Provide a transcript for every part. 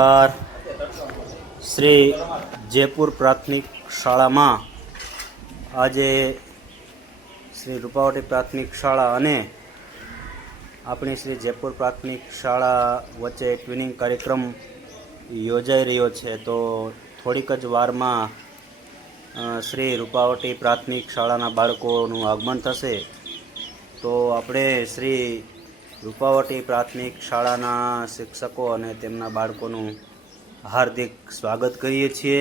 નમસ્કાર. શ્રી જયપુર પ્રાથમિક શાળામાં આજે શ્રી રૂપાવટી પ્રાથમિક શાળા અને આપણી શ્રી જયપુર પ્રાથમિક શાળા વચ્ચે ટ્વિનિંગ કાર્યક્રમ યોજાઈ રહ્યો છે. તો થોડીક જ વારમાં શ્રી રૂપાવટી પ્રાથમિક શાળાના બાળકોનું આગમન થશે. તો આપણે શ્રી રૂપાવટી પ્રાથમિક શાળાના શિક્ષકો અને તેમના બાળકોનું હાર્દિક સ્વાગત કરીએ છીએ.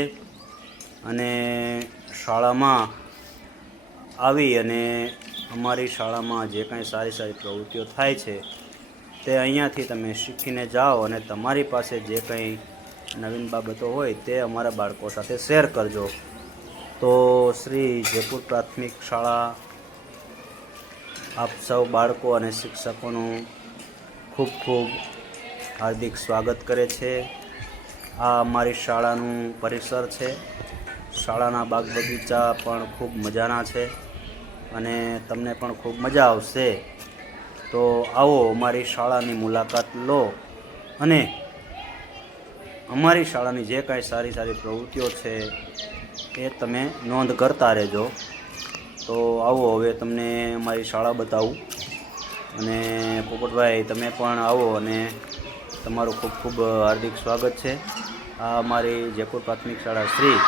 અને શાળામાં આવી અને અમારી શાળામાં જે કાંઈ સારી સારી પ્રવૃત્તિઓ થાય છે તે અહીંયાથી તમે શીખીને જાઓ અને તમારી પાસે જે કંઈ નવીન બાબતો હોય તે અમારા બાળકો સાથે શેર કરજો. તો શ્રી જયપુર પ્રાથમિક શાળા આપ સૌ બાળકો અને શિક્ષકોનું ખૂબ ખૂબ હાર્દિક સ્વાગત કરે છે. આ અમારી શાળાનું પરિસર છે. શાળાના બાગ બગીચા પણ ખૂબ મજાના છે અને તમને પણ ખૂબ મજા આવશે. તો આવો અમારી શાળાની મુલાકાત લો અને અમારી શાળાની જે કાંઈ સારી સારી પ્રવૃત્તિઓ છે એ તમે નોંધ કરતા રહેજો. તો આવો હવે તમને અમારી શાળા બતાવું. અને પોપટભાઈ તમે પણ આવો અને તમારું ખૂબ ખૂબ હાર્દિક સ્વાગત છે. આ અમારી જયપુર પ્રાથમિક શાળા શ્રી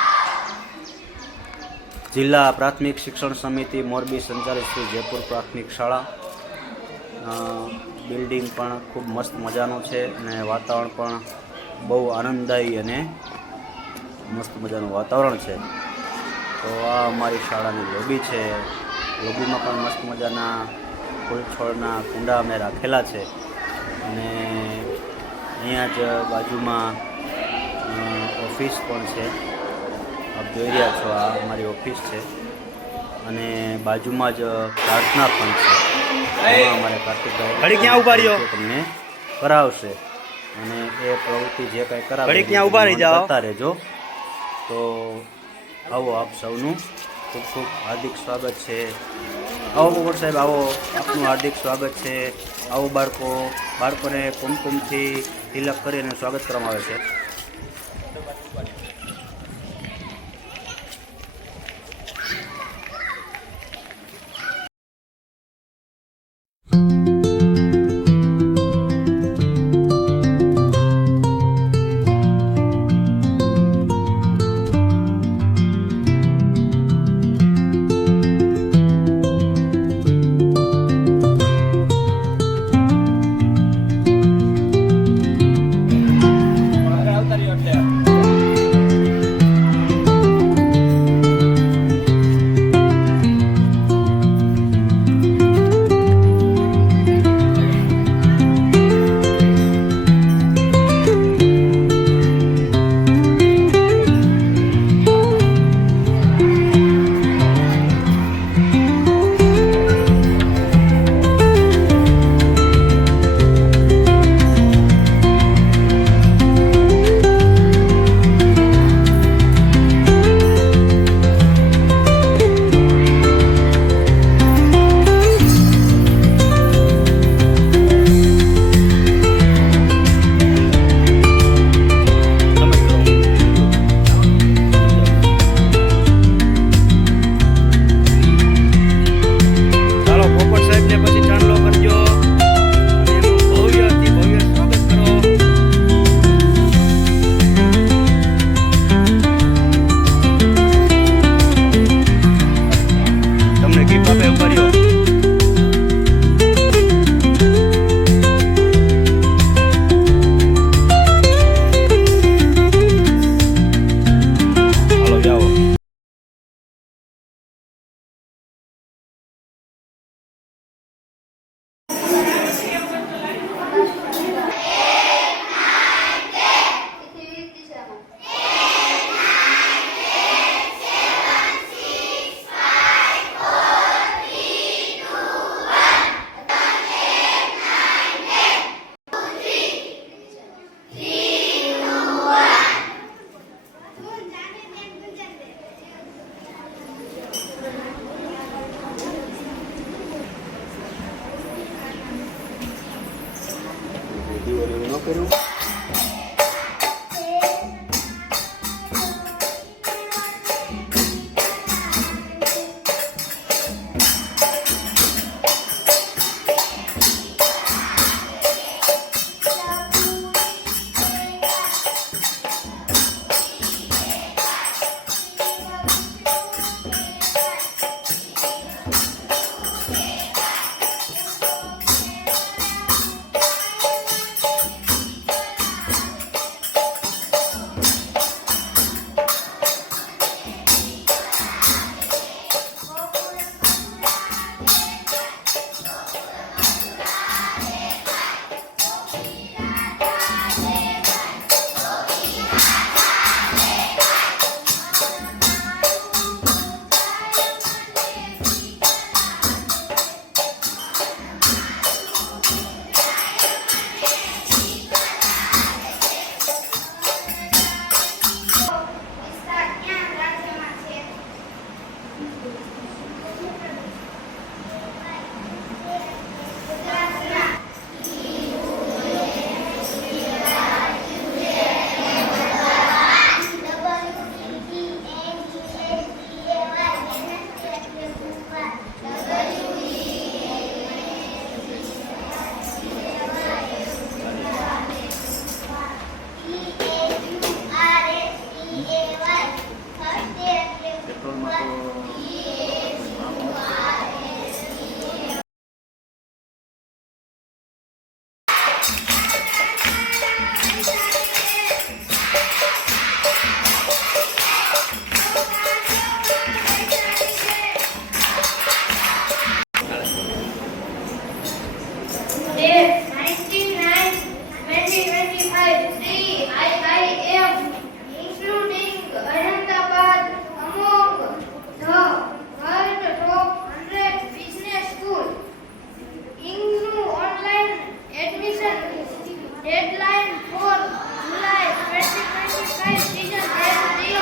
જિલ્લા પ્રાથમિક શિક્ષણ સમિતિ મોરબી સંચાલિત શ્રી જયપુર પ્રાથમિક શાળા. બિલ્ડિંગ પણ ખૂબ મસ્ત મજાનું છે અને વાતાવરણ પણ બહુ આનંદદાયી અને મસ્ત મજાનું વાતાવરણ છે. તો આ અમારી શાળાની લોબી છે. લોબીમાં પણ મસ્ત મજાના ફૂલ છોડના કુંડા અમે રાખેલા છે. અને અહીંયા જ બાજુમાં ઓફિસ પણ છે. આપ જોઈ રહ્યા છો આ અમારી ઓફિસ છે અને બાજુમાં જ પ્રાર્થના પણ છે. એમાં અમારે કાર્તિકભાઈ તમને કરાવશે અને એ પ્રવૃત્તિ જે કાંઈ કરાવે કરતા રહેજો. તો આવો આપ સૌનું ખૂબ ખૂબ હાર્દિક સ્વાગત છે. આવો પોપટ સાહેબ આવો, આપનું હાર્દિક સ્વાગત છે. આવો બાળકોને કુમકુમથી તિલક કરીને સ્વાગત કરવામાં આવે છે. કંટ્રોલમાં તો Date 19/9/2025 CIIM, including Ahmedabad, among the world top 100 business schools. IGNOU online admission deadline for July 2025 season has been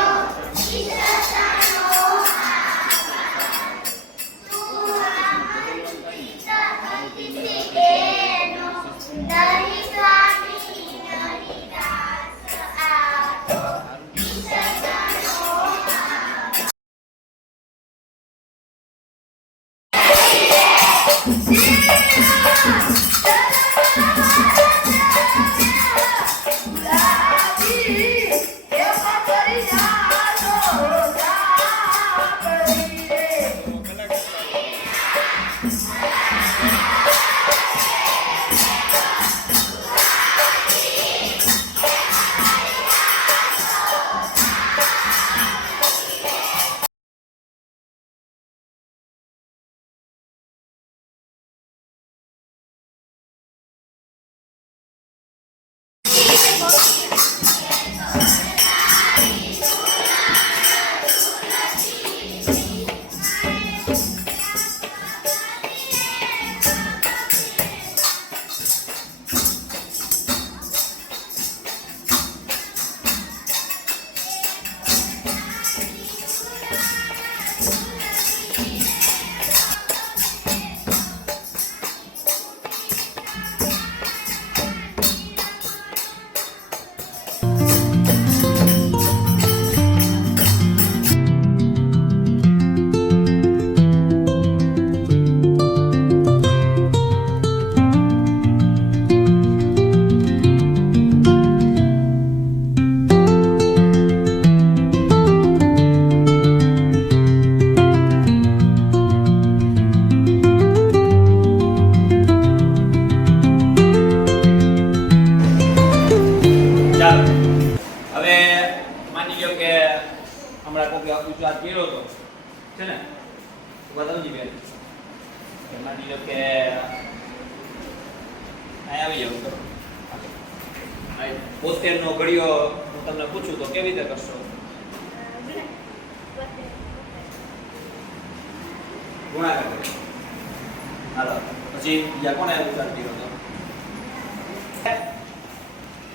ચાલો હવે માની લો કે હમણાં કોઈ ગુજરાત ગયો હતો છે ને બતાવજી બેન કે માની લો કે અહીં આવી જાવ તો 72 નો ઘડિયો હું તમને પૂછું તો કેવી રીતે કરશો ગુણાકાર કરો હાલો પછી બીજા કોને ગુજરાત ગયો હતો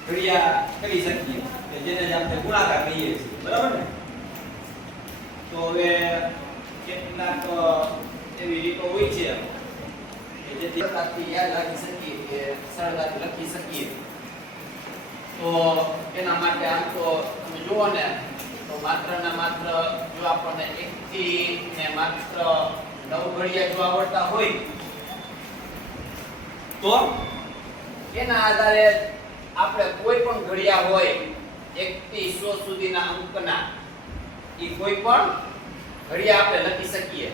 ઘડિયા કરી શકીએ કે જેને આપણે ગુણાકાર કહીએ છીએ બરાબર ને તો હવે કેટલાક એવી રીતો હોય છે કે જેથી સરળતાથી યાદ રાખી શકીએ કે સરળતાથી લખી શકીએ તો એના માટે આમ તો તમે જુઓ ને તો માત્ર ને માત્ર જો આપણને 1 થી ને માત્ર 9 ઘડિયા જો આવડતા હોય તો એના આધારે આપણે કોઈ પણ ઘડિયા હોય 1 થી 100 સુધીના અંકના ઈ કોઈ પણ ઘડિયા આપણે લખી શકીએ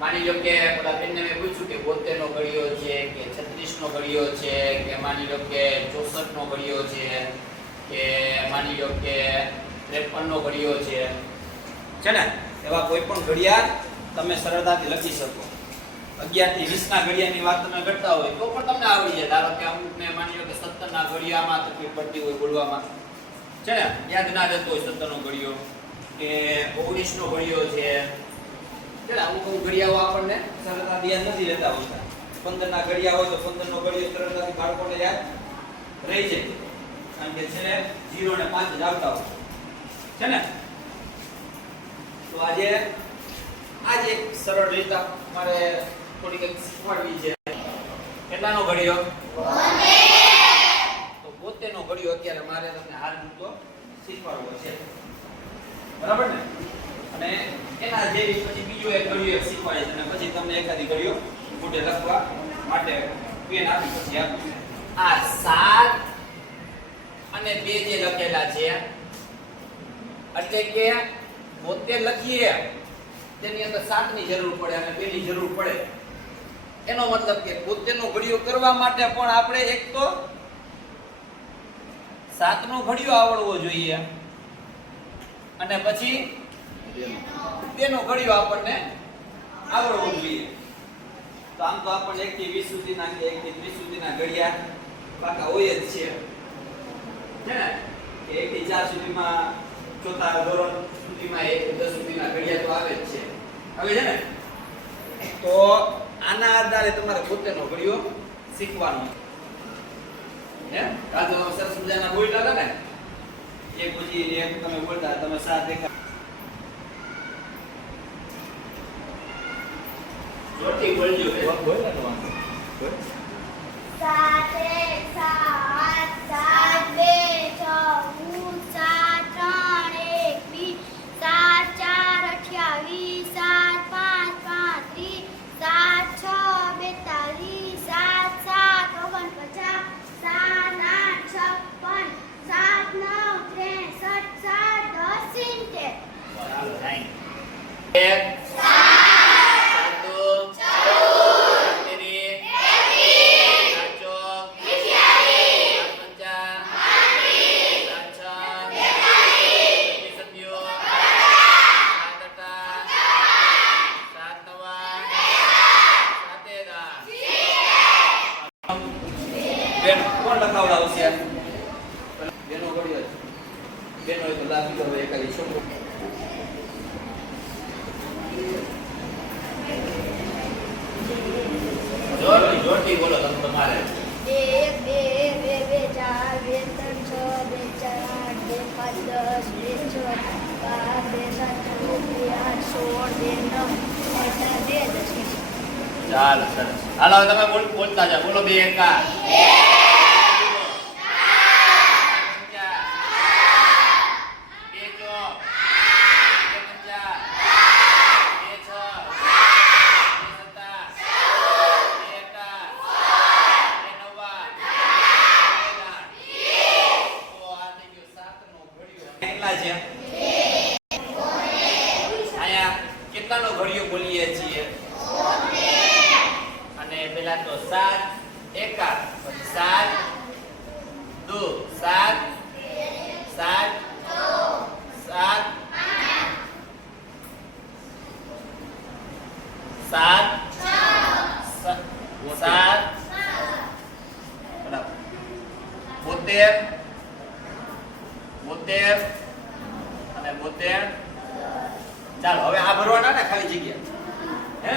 માની લો કે પેલા બેનને મેં પૂછ્યું કે 72 નો ઘડિયો છે કે 36 નો ઘડિયો છે કે માની લો કે 64 નો ઘડિયો છે કે માની લો કે 53 નો ઘડિયો છે ને એવા કોઈ પણ ઘડિયા તમે સરળતાથી લખી શકો 11 થી 20 ના ઘડિયાની વાત તમે કરતા હોય તો પણ તમને આવડી જાય ધારો કે અમુકને માની લો કે 17 ના ઘડિયામાં તકલીફ પડતી હોય બોલવામાં છે ને યાદ ના રહેતો હોય 17 નો ઘડિયો કે 19 નો ઘડિયો છે અમુક ઘડિયાઓ આપણને સરળતાથી યાદ નથી રહેતા હોતા 15 ના ઘડિયા હોય તો 15 નો ઘડિયો સરળતાથી બાળકોને યાદ રહી જાય કારણ કે છે ને 0 ને 5 જ આવતા હોય છે ને તો આજે એક સરળ રીત મારે થોડીક શીખવાડવી છે કેટલાનો ઘડિયો 72 તો 72 નો ઘડિયો અત્યારે મારે તમને હાલ પૂરતો શીખવાડવો છે બરાબર ને અને એના જેવી પછી બીજો એક ઘડિયો શીખવાડે છે અને પછી તમને એકાદી ઘડિયો મોઢે લખવા માટે પેન આપી પછી આપું આ 7 અને 2 જે લખેલા છે એટલે કે 72 લખીએ તેની અંદર 7 ની જરૂર પડે અને 2 ની જરૂર પડે. એનો મતલબ કે 72 નો ઘડિયો કરવા માટે પણ આપણે એક તો 7 નો ઘડિયો આવડવો જોઈએ અને પછી 2 નો ઘડિયો આપણને આવડવો જોઈએ. તો આમ તો આપણને 1 થી 20 સુધીના કે 1 થી 30 સુધીના ઘડિયા પાકા હોય જ છે ને, કે 1 થી 4 સુધીમાં ચોથા ધોરણ સુધીમાં 1 થી 10 સુધીના ઘડિયા તો આવે જ છે, આવે છે ને. તો આના આધારે તમારે 72 નો ઘડિયો શીખવાનો હે. આ તો સરસ મજાના બોલતા હતા ને, એક પછી એક તમે બોલતા, તમે 7 દેખા જોરથી બોલજો. બોલ ને તો બોલ. 7 1 7 7 2 6 7 3 1 7 4 28 7 5 35 7 6 42 7 7 49 7 8 56 7 9 63 7 10 70. ચાલો થેન્ક એક કોણ લખાવડાવશે? બેનો ઘડિયો બેનો તો લાગી દો એકાદી છોકરો. જોરથી બોલો તમે તમારે. 1 2 2 4 2 3 6 2 4 2 5 10 2 6 12 2 7 2 8 16 2 9 10. ચાલો સરસ. હાલો હવે તમે બોલતા જાઓ. બોલો 2 એકા 72 અને 72. ચાલો હવે આ ભરવાના ને ખાલી જગ્યા હે.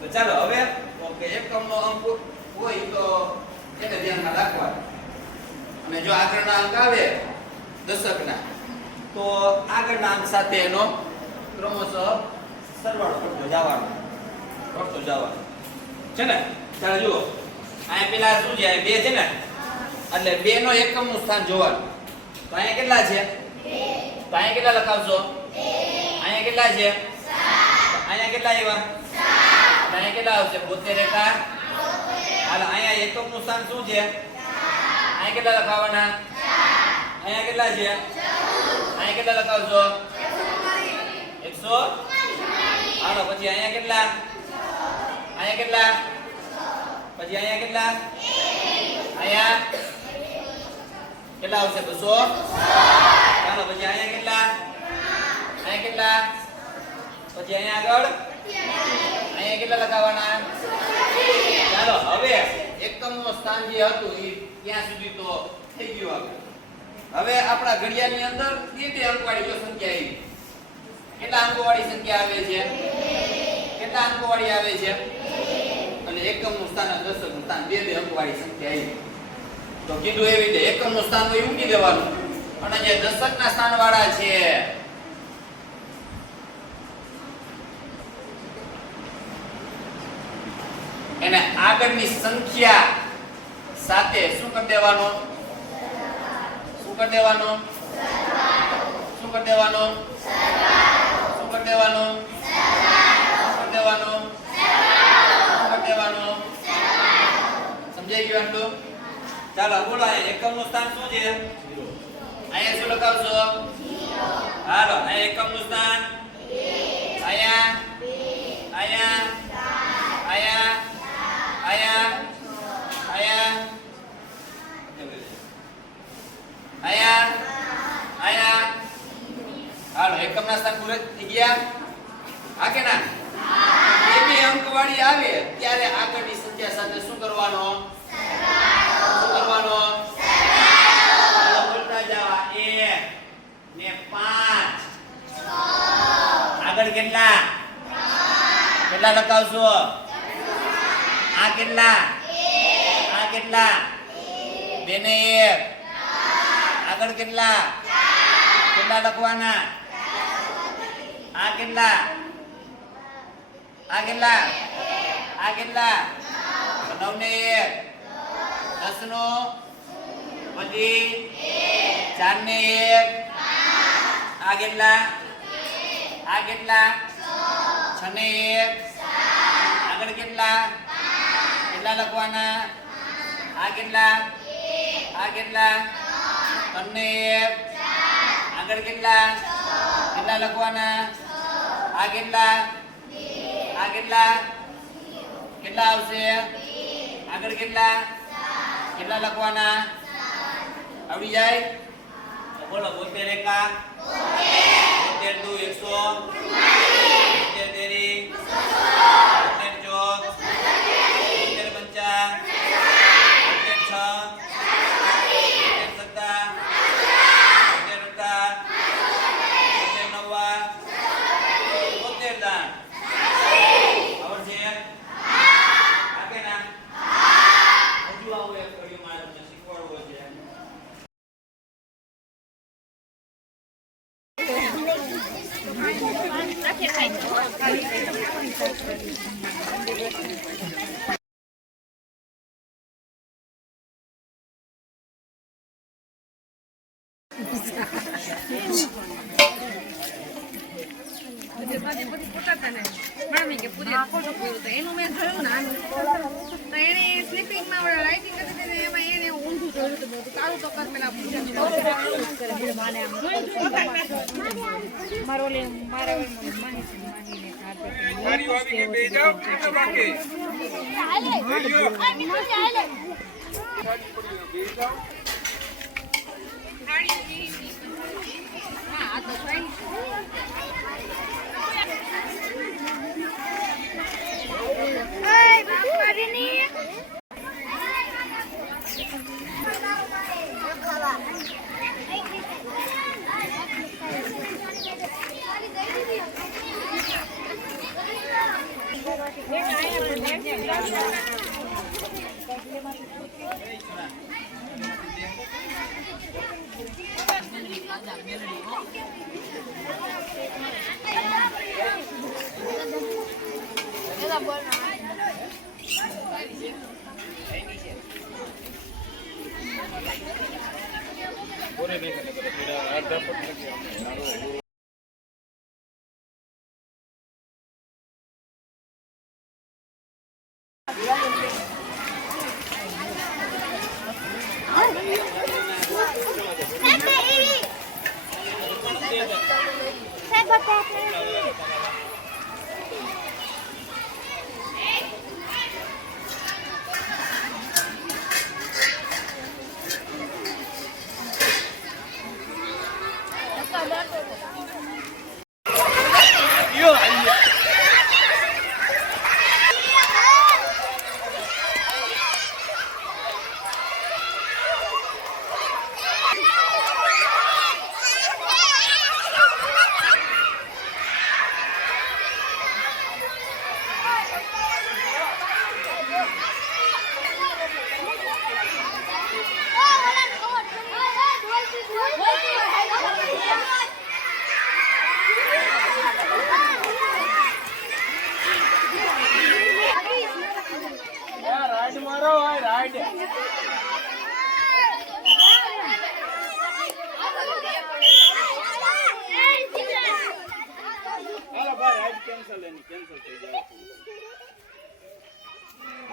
તો ચાલો હવે ઓકે, એકમનો અંક હોય તો એને ધ્યાનમાં રાખવાનો. અને જો આગળના અંક આવે દશકના તો આગળના અંક સાથે એનો ક્રમશઃ સરવાળો કરતો જવાનો છે ને. ચાલો જુઓ, અહીંયા પેલા શું છે? 2 છે ને, એટલે 2 નો એકમનું સ્થાન જોવાનું. તો અહીંયા કેટલા છે? 2. તો અહીંયા કેટલા લખાવશો? 2. અહીંયા કેટલા છે? 7. અહીંયા કેટલા આવ્યા? 7. અહીંયા કેટલા આવશે? 72 એકા 72. હાલ અહીંયા એકમનું સ્થાન શું છે? 4. અહીંયા કેટલા લખાવવાના? 4. અહીંયા કેટલા છે? 14. અહીંયા કેટલા લખાવશો? 100. હાલો પછી અહીંયા કેટલા? અહીંયા કેટલા? પછી અહીંયા કેટલા? અહીંયા કેટલા આવશે? 200. ચાલો પછી અહીંયા કેટલા? અહીંયા કેટલા? પછી અહીંયા આગળ અહીંયા કેટલા લખાવવાના? ચાલો હવે એકમનું સ્થાન જે હતું એ ત્યાં સુધી તો થઈ ગયું. હવે આપણા ઘડિયાળની અંદર બે અંકવાળી જો સંખ્યા આવી. કેટલા અંકોવાળી સંખ્યા આવે છે? કેટલા અંકોવાળી આવે છે? અને એકમનું સ્થાન અને દશકનું સ્થાન બે અંકવાળી સંખ્યા આવી. તો કીધું એવી રીતે એકમનું સ્થાન હોય મૂકી દેવાનું અને જે દશકના સ્થાનવાળા છે એને આગળની સંખ્યા સાથે શું કરી દેવાનું? શું કરી દેવાનું? શું કરી દેવાનું? શું કરી દેવાનું? શું કરી દેવાનું? શું કરી દેવાનું? સમજાઈ ગયું આટલું? ચાલો બોલો, અહીંયા એકમનું સ્થાન શું છે? અહીંયા શું લખાવશો? હાલો અહીંયા એકમનું સ્થાન હાલો એકમના સ્થાન પૂરા થઈ ગયા હા કે ના બે અંકવાળી આવે ત્યારે આગળની સંખ્યા સાથે શું કરવાનો શું કરવાનો હાલો બોલતા જાવા 1 ને 5 આગળ કેટલા કેટલા લખાવશો આ કેટલા આ કેટલા 2 ને 1 આગળ કેટલા કેટલા લખવાના આ કેટલા આ કેટલા આ કેટલા 9 ને 1 10 નો પછી 4 ને 1 આ કેટલા આ કેટલા 6 ને 1 આગળ કેટલા કેટલા લખવાના આ કેટલા આ કેટલા 3 ને 1 આગળ કેટલા કેટલા લખવાના આ કેટલા આ કેટલા કેટલા આવશે આગળ કેટલા કેટલા લખવાના આવડી જાય બોલો 72 એકા 72 દુ 100 72 તેરી 72 ચોક 72 પંચા 72 છ 72 સત્તા 72 અઠ્ઠા 72 નવ્વા 72 દાન આવડશે આ કે ના હજુ આવું એક કર્યું મારે તમને શીખવાડવું છે બધી પોતાતા ને મામી કે પૂરી ફોટો કર્યો તો એનું મેં જોયું ને આનું તો એને સ્લીપિંગમાં ઓલા રાઇટિંગ કરી દીધી એમાં એને ઊંધું જોયું તો બધું તારું તો કર પેલા પૂછે માને આમ મારો લે મારા માનીને મારી વાવી કે બે જાઓ કે બાકી હા આ તો ફાઈન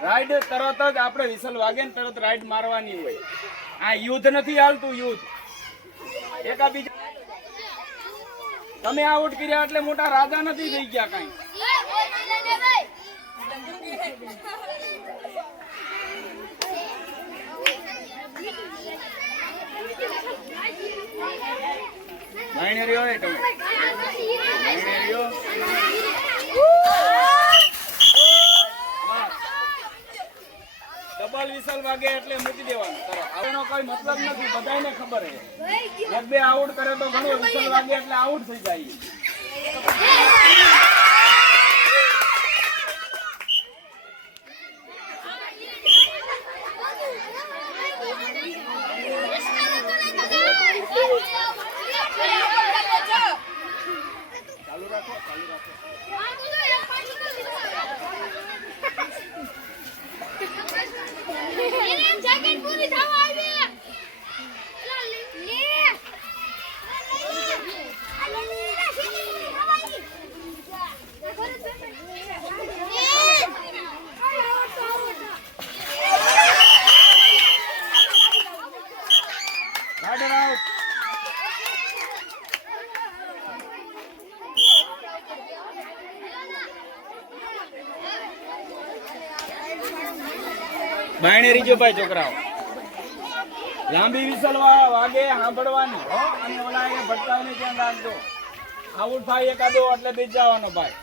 રાઈડ તરત જ આપણે વિસલ વાગે ને તરત રાઈડ મારવાની હોય. આ યુદ્ધ નથી હાલતું, યુદ્ધ એકાબીજા તમે આઉટ કર્યા એટલે મોટા રાજા નથી થઈ ગયા કાંઈ. બાયણેરી હોય તમે બાયણેરી હો. ડબલ વિસલ વાગે એટલે મૂકી દેવાનું તરત. એનો કોઈ મતલબ નથી, બધાને ખબર છે. એક બે આઉટ કરે તો ઘણો, વિસલ વાગે એટલે આઉટ થઈ જાય. ચાલુ રાખો, ચાલુ રાખો. પૂરી થવા આવી Rider out. બાયણેરી જો ભાઈ છોકરાઓ, લાંબી વિસલ વાગે સાંભળવાની હો, અને ઓલા એ ભટકાવને ધ્યાન રાખજો. આઉટ થાય એકાદો એટલે બેસી જવાનો ભાઈ.